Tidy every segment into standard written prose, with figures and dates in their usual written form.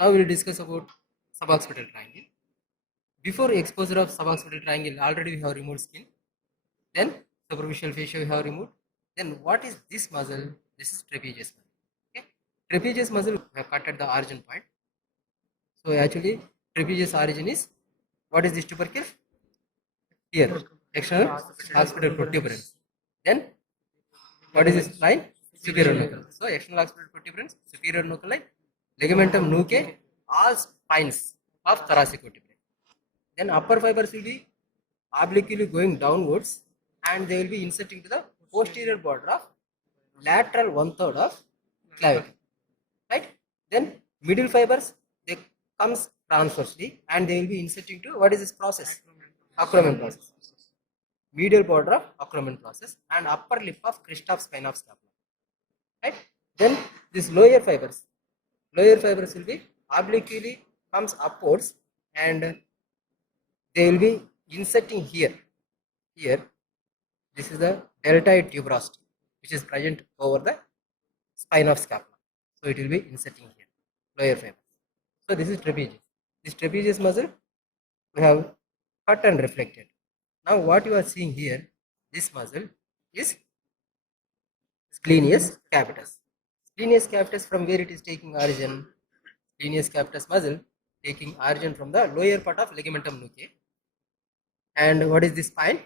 Now we will discuss about suboccipital triangle. Before exposure of suboccipital triangle, already we have removed skin. Then superficial fascia we have removed. Then what is this muscle? This is trapezius muscle. Okay, trapezius muscle we have cut at the origin point. So actually, trapezius origin is, what is this tubercle? Here, external occipital protuberance. Then what is this line? Superior nuchal. So external occipital protuberance, superior nuchal line, ligamentum nuchae, all spines of thoracic vertebrae. Then upper fibers will be obliquely going downwards, and they will be inserting to the posterior border of lateral 1/3 of clavicle. Right? Then middle fibers, they comes transversely, and they will be inserting to, what is this process? Acromion process. Medial border of acromion process and upper lip of crest of spine of scapula. Right? Then these lower fibers will be obliquely comes upwards, and they will be inserting here. This is the deltoid tuberosity, which is present over the spine of scapula. So it will be inserting here, lower fibers. So this is trapezius. This trapezius muscle we have cut and reflected. Now what you are seeing here, this muscle is splenius capitis. Splenius capitis, from where it is taking origin? Splenius capitis muscle taking origin from the lower part of ligamentum nuchae. And what is this spine?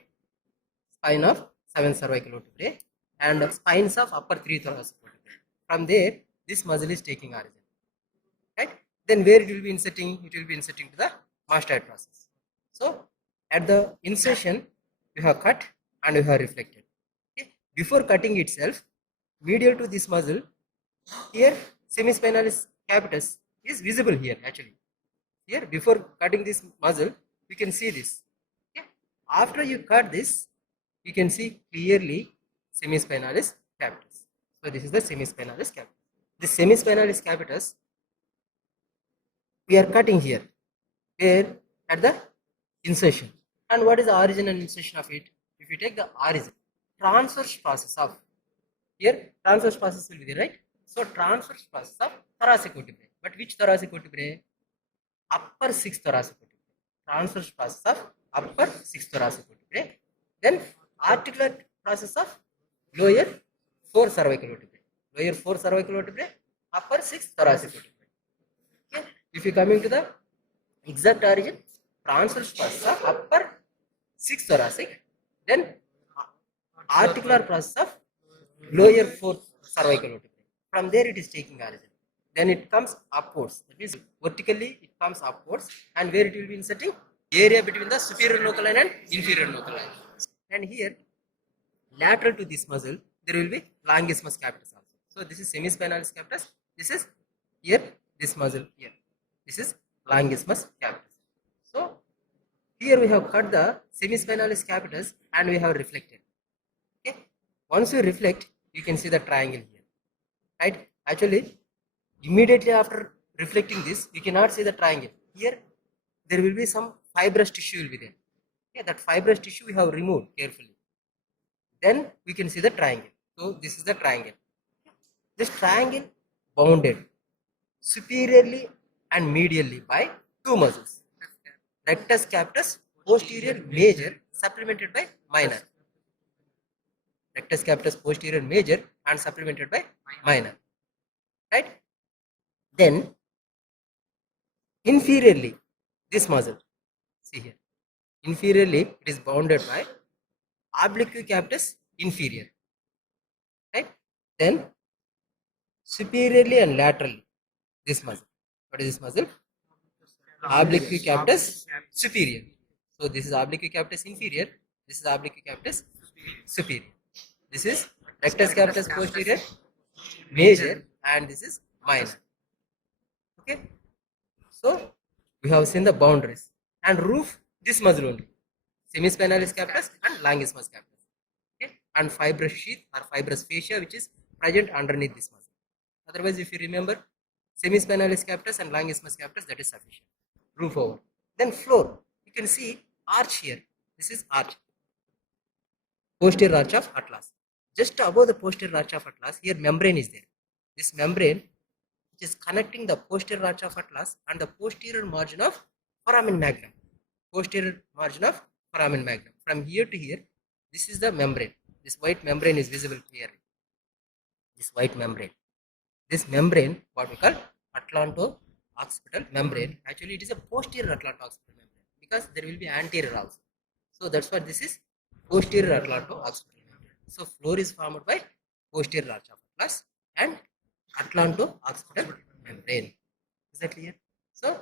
Spine of 7 cervical vertebrae and spines of upper 3 thoracic vertebrae. From there, this muscle is taking origin. Right? Then where it will be inserting? It will be inserting to the mastoid process. So at the insertion, we have cut and we have reflected. Okay? Before cutting itself, medial to this muscle, here semispinalis capitis is visible here actually. Here, before cutting this muscle, we can see this. Okay? After you cut this, you can see clearly semispinalis capitis. So this is the semispinalis capitis. This semispinalis capitis we are cutting here, where at the insertion. And what is the origin and insertion of it? If you take the origin, transverse process of, here transverse process will be there, right? So transverse process of thoracic vertebrae. But which thoracic vertebrae? Upper 6 thoracic vertebrae. Transverse process of upper 6 thoracic vertebrae. Then articular process of lower 4 cervical vertebrae. Lower 4 cervical vertebrae, upper 6 thoracic vertebrae. Okay. If you coming to the exact origin, transverse process of upper 6 thoracic, then articular process of lower 4 cervical vertebrae. From there it is taking origin. Then it comes upwards. That means vertically it comes upwards, and where it will be inserting? Area between the superior nuchal line and inferior nuchal line. And here, lateral to this muscle, there will be longismus capitis also. So this is semispinalis capitis. This is here, this muscle here. This is longismus capitis. So here we have cut the semispinalis capitis and we have reflected. Okay. Once you reflect, you can see the triangle here. Right? Actually, immediately after reflecting this, you cannot see the triangle. Here, there will be some fibrous tissue will be there. Okay, that fibrous tissue we have removed carefully. Then we can see the triangle. So this is the triangle. This triangle bounded superiorly and medially by two muscles. Rectus capitis posterior major supplemented by minor. Rectus capitis posterior major and supplemented by minor. Right? Then inferiorly, this muscle, see here, inferiorly it is bounded by oblique capitis inferior. Right? Then superiorly and laterally, this muscle. What is this muscle? Oblique capitis superior. So this is oblique capitis inferior. This is oblique capitis superior. This is rectus capitis posterior major, and this is minor. Okay. So we have seen the boundaries and roof, this muscle only, semispinalis capitis and longismus capitis. Okay. And fibrous sheath or fibrous fascia which is present underneath this muscle. Otherwise, if you remember, semispinalis capitis and longismus capitis, that is sufficient. Roof over. Then floor, you can see arch here. This is arch, posterior arch of atlas. Just above the posterior arch of atlas, here membrane is there. This membrane which is connecting the posterior arch of atlas and the posterior margin of foramen magnum. Posterior margin of foramen magnum. From here to here, this is the membrane. This white membrane is visible clearly. This white membrane. This membrane, what we call atlanto-occipital membrane. Actually, it is a posterior atlanto-occipital membrane because there will be anterior also. So that's what this is, posterior atlanto-occipital membrane. So floor is formed by posterior arch of atlas and atlanto-occipital membrane. Is that clear? So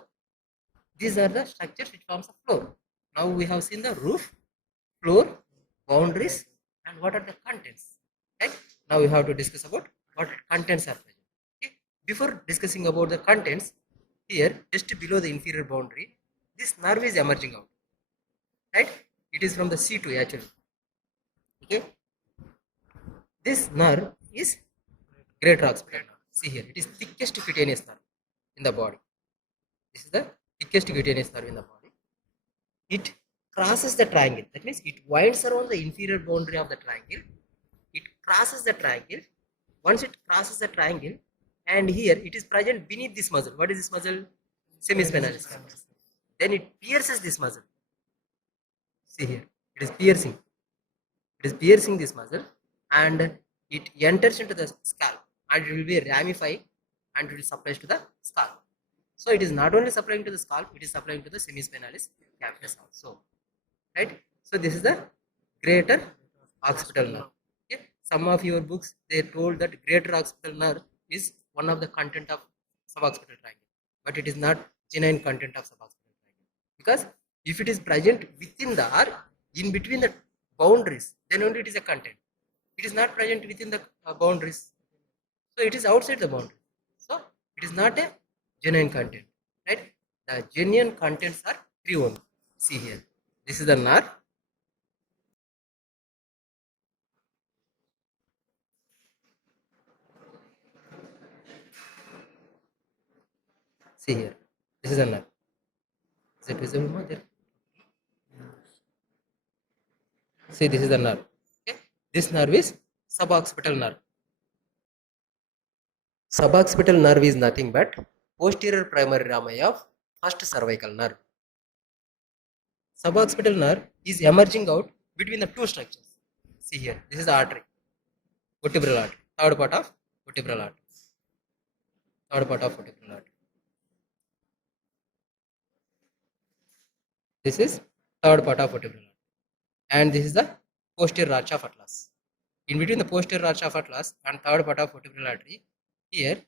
these are the structures which forms a floor. Now we have seen the roof, floor, boundaries, and what are the contents. Right? Now we have to discuss about what contents are present. Okay? Before discussing about the contents, here just below the inferior boundary, this nerve is emerging out. Right? It is from the C2 actually. Okay? This nerve is greater occipital nerve. See here, it is thickest cutaneous nerve in the body. This is the thickest cutaneous nerve in the body. It crosses the triangle. That means it winds around the inferior boundary of the triangle. It crosses the triangle. Once it crosses the triangle, and here it is present beneath this muscle. What is this muscle? Semispinalis. Then it pierces this muscle. See here, it is piercing. It is piercing this muscle, and it enters into the scalp, and it will be ramified, and it will supply to the scalp. So it is not only supplying to the scalp, it is supplying to the semispinalis capitis also. Right? So this is the greater occipital nerve. Okay? Some of your books, they told that greater occipital nerve is one of the content of suboccipital triangle, but it is not genuine content of suboccipital triangle, because if it is present within the or in between the boundaries, then only it is a content. It is not present within the boundaries, so it is outside the boundary. So it is not a genuine content. Right? The genuine contents are three only. See here, this is the nerve. See here, this is a nerve. Is it visible more there? See, this is the nerve. Okay? This nerve is suboccipital nerve. Suboccipital nerve is nothing but posterior primary rami of first cervical nerve. Suboccipital nerve is emerging out between the two structures. See here, this is the artery, vertebral artery, third part of vertebral artery. Third part of vertebral artery. This is third part of vertebral artery, and this is the posterior arch of atlas. In between the posterior arch of atlas and third part of vertebral artery, here,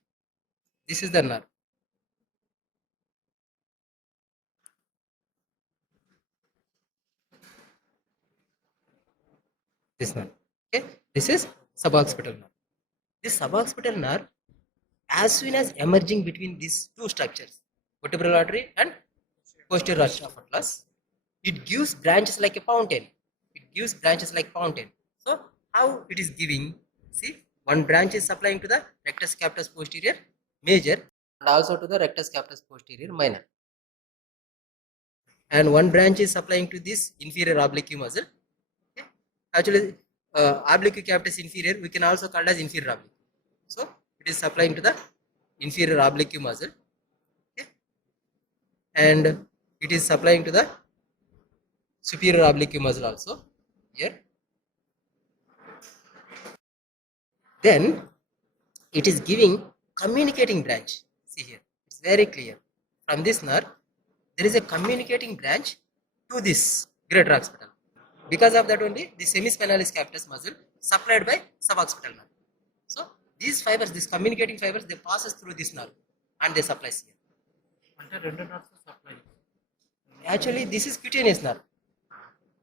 this is the nerve. This nerve. Okay, this is suboccipital nerve. This suboccipital nerve, as soon as emerging between these two structures, vertebral artery and posterior arch of atlas, it gives branches like a fountain. It gives branches like fountain. So how it is giving? See, one branch is supplying to the rectus capitis posterior major and also to the rectus capitis posterior minor, and one branch is supplying to this inferior oblique muscle. Okay? Actually, oblique capitis inferior we can also call as inferior oblique. So it is supplying to the inferior oblique muscle. Okay? And it is supplying to the superior oblique muscle also here. Then it is giving communicating branch. See here, it's very clear. From this nerve, there is a communicating branch to this greater occipital. Because of that only, the semispinalis capitis muscle supplied by suboccipital nerve. So these fibers, these communicating fibers, they passes through this nerve and they supply here. Actually, this is cutaneous nerve,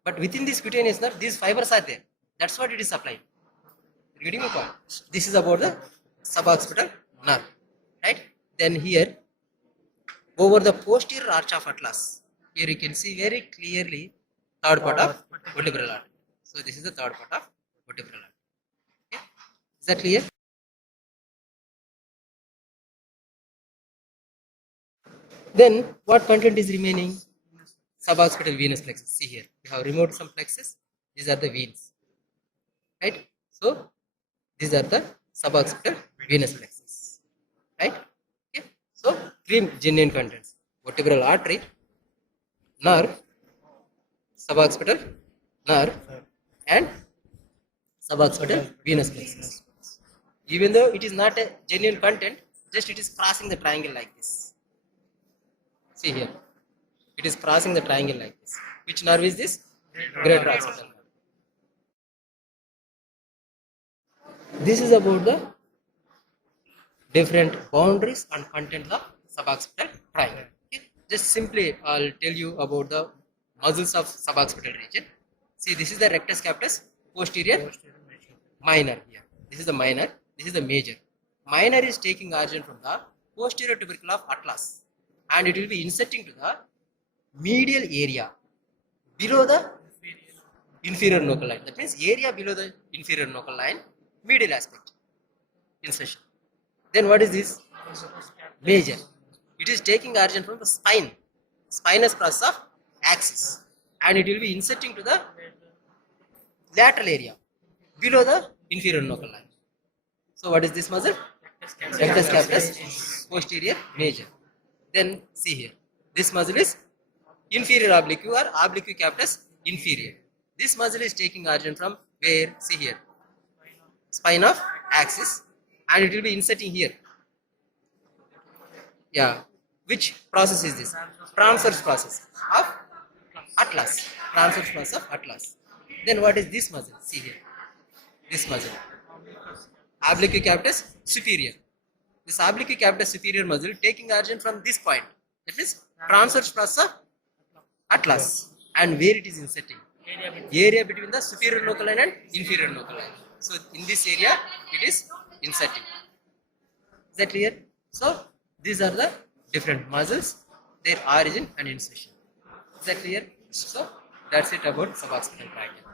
but within this cutaneous nerve, these fibers are there. That's what it is supplying. You're getting my point? This is about the suboccipital nerve, right? Then here, over the posterior arch of atlas, here you can see very clearly third part of vertebral artery. So this is the third part of vertebral artery. Okay? Is that clear? Then what content is remaining? Suboccipital venous plexus. See here, we have removed some plexus. These are the veins, right? So these are the suboccipital venous plexus, right? So three genuine contents: vertebral artery, nerve, suboccipital nerve, and suboccipital venous plexus. Even though it is not a genuine content, just it is crossing the triangle like this. See here, it is crossing the triangle like this. Which nerve is this? Greater occipital nerve. This is about the different boundaries and contents of suboccipital triangle. Okay? Just simply I'll tell you about the muscles of suboccipital region. See, this is the rectus capitis posterior minor here. This is the minor, this is the major. Minor is taking origin from the posterior tubercle of atlas, and it will be inserting to the medial area below the inferior nuchal line. That means area below the inferior nuchal line, medial aspect insertion. Then what is this? Major. It is taking origin from the spine, spinous process of axis, and it will be inserting to the lateral area below the inferior nuchal line. So what is this muscle? Rectus capitis posterior major. Then see here, this muscle is inferior oblique or oblique capitis inferior. This muscle is taking origin from where? See here, spine of axis, and it will be inserting here. Yeah, which process is this? Transverse process of atlas. Transverse process of atlas. Then what is this muscle? See here, this muscle, oblique capitis superior. This oblique capitis superior muscle taking origin from this point. That means transverse process of atlas, and where it is inserting? Area between the superior nuchal line and inferior nuchal line. So in this area it is inserting. Is that clear? So these are the different muscles, their origin and insertion. Is that clear? So that's it about suboccipital triangle.